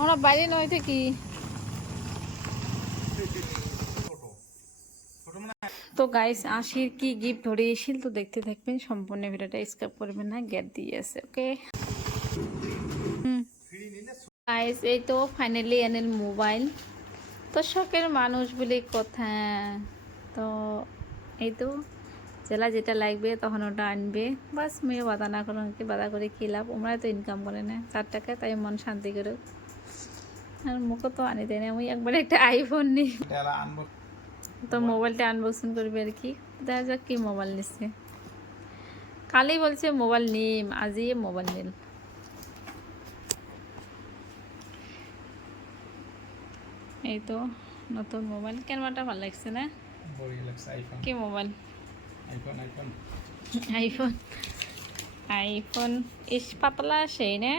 আমরা বাইরে নয় থাকি। তো গাইস আশির কি গিফট ধরে এসেছিল তো দেখতে থাকবেন, সম্পূর্ণ ভিডিওটা স্কিপ করবেন না, গেট দিয়ে আছে ওকে। গাইস এই তো ফাইনালি এনেল মোবাইল, তো শখের মানুষ বলে কথা। তো এই তো জেলা যেটা লাগবে তখন ওটা আনবে, বাস মেয়ে বাধা না করো, কি বাধা করে কী লাভ, ওমরাই তো ইনকাম করে না 4 টাকা, তাই মন শান্তি করে। আর মুখও তো আনি দেয় না, আমি একবার একটা আইফোন নিই তো মোবাইলটা আনবক্সিং করবে আর কি। দেখা যাক কি মোবাইল নিচ্ছে, কালই বলছে মোবাইল নিম, আজই মোবাইল নিল। এই তো নতুন মোবাইল, ক্যামেরাটা ভালো লাগছে না? কি মোবাইল? আইফোন। আইফোন ইস পাতলা সেই না,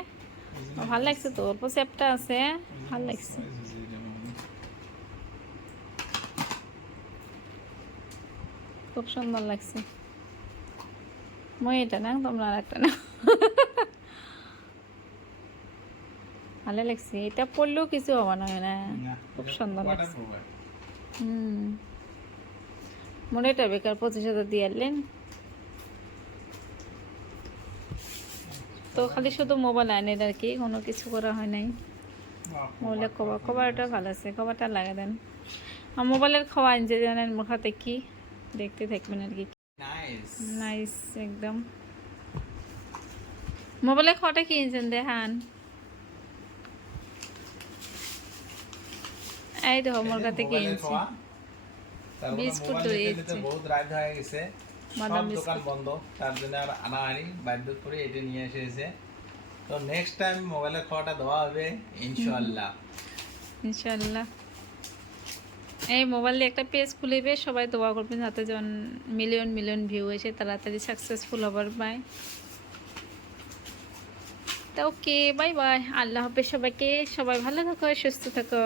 ভাল লাগছে তো, অল্প চেপটা আছে, ভাল লাগছে। খুব সুন্দর লাগছে। মই এটা না, তোমরা আর একটা না। ভালো লাগছে, এটা পড়লেও কিছু হবে না, হয় না, খুব সুন্দর লাগছে। মনে এটা বেকার 25,000 দিয়ে আনলেন তো, খালি শুধু মোবাইল আনেন আর কি, কোনো কিছু করা হয় নাই। মোবাইলের কভারটা ভালো আছে, কভারটা লাগা দেন। আর মোবাইলের খাওয়া আনছে জানেন মুখাতে কি, দেখতে থাকবেন আর কি। নাইস একদম। মোবাইলের খাওয়াটা কি আনছেন দেখান। এই দেখো মোর কাছে কি আনছে, বিস্কুট ধরিয়েছে, বহুত রাত হয়ে গেছে, বাদাম সব দোকান বিস্কুট। বন্ধ, তার জন্য আর আনা হয়নি, বাধ্য করে এটা নিয়ে এসেছে। তো নেক্সট টাইম মোবাইলের খাওয়াটা দেওয়া হবে ইনশাআল্লাহ। ইনশাআল্লাহ। এই মোবাইল দিয়ে একটা পেজ খুলিবে, সবাই দোয়া করবেন যাতে যেন মিলিয়ন মিলিয়ন ভিউ এসে তাড়াতাড়ি সাকসেসফুল হবার পায়। তো ওকে বাই বাই, আল্লাহ হাফেজ সবাইকে, সবাই ভালো থাকো সুস্থ থাকো।